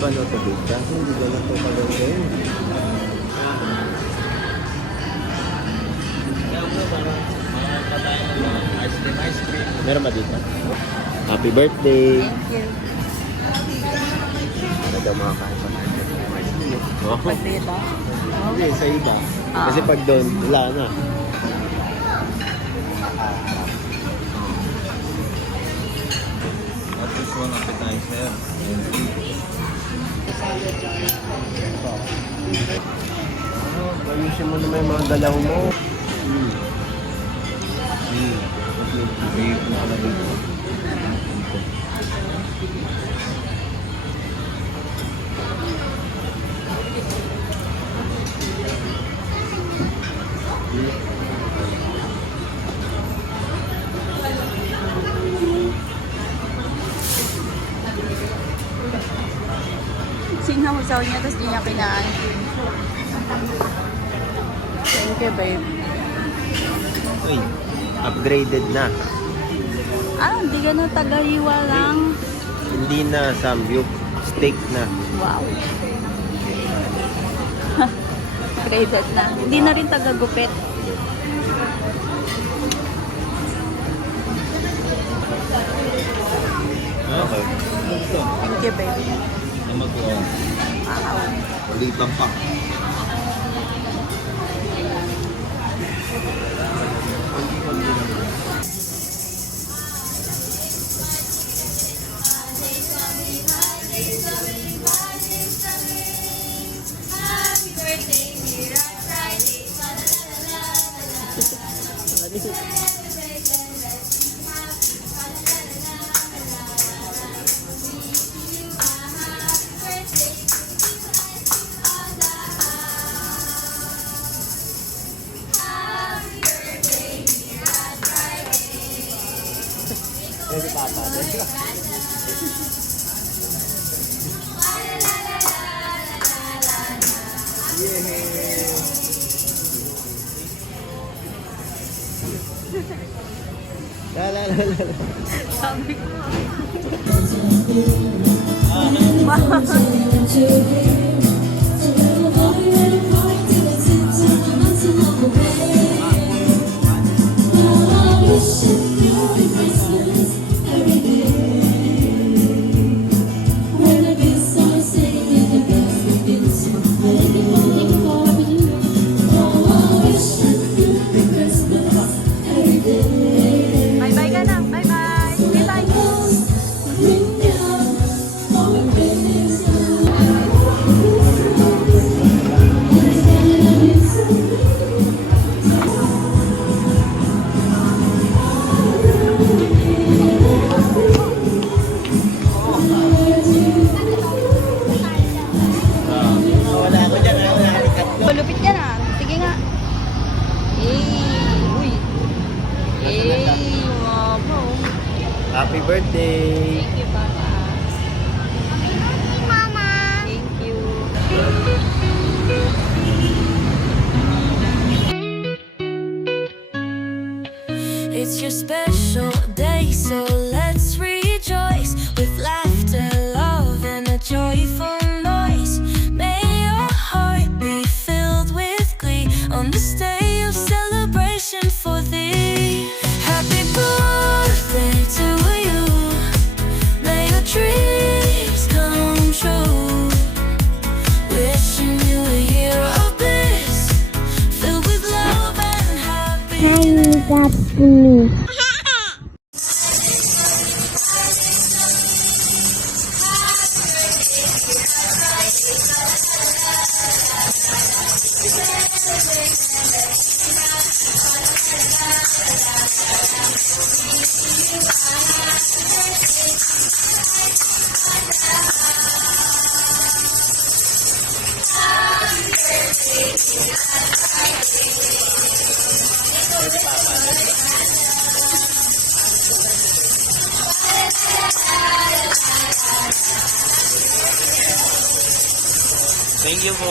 Napanood ko dito. Kasi hindi ko lang ito kaganda yun. Meron ba dito? Happy birthday! Thank you. Ano daw mga kain pa tayo? Oh. Pag dito? Hindi, sa iba. Kasi pag doon, wala na. Tapos one appetizer. Ayusin mo naman yung mga galaw mo. Bake na pala dito. Sinahusaw niya, tapos di niya kinaan. Thank you, babe. Uy, upgraded na. Ah, hindi ganun tagahiwa lang. Hindi na samgyup. Steak na. Wow. Upgraded na. Hindi na rin tagagupit. Okay. Thank you, babe. Magawa. Wow. Ulitan pa. Pwede papa. La. Sabi ko. Bye-bye ka na. Bye-bye. Bye-bye. Wala ako dyan. Malupit ka na. Sige nga. Uy. Mama. Happy birthday! Thank you, Papa. Mama. Thank you. It's your special day, so let's rejoice with laughter, love, and a joyful noise. May your heart be filled with glee on this day of celebration for thee. Happy birthday to you. May your dreams come true. Wishing you a year of bliss filled with love and happiness. Thank you po.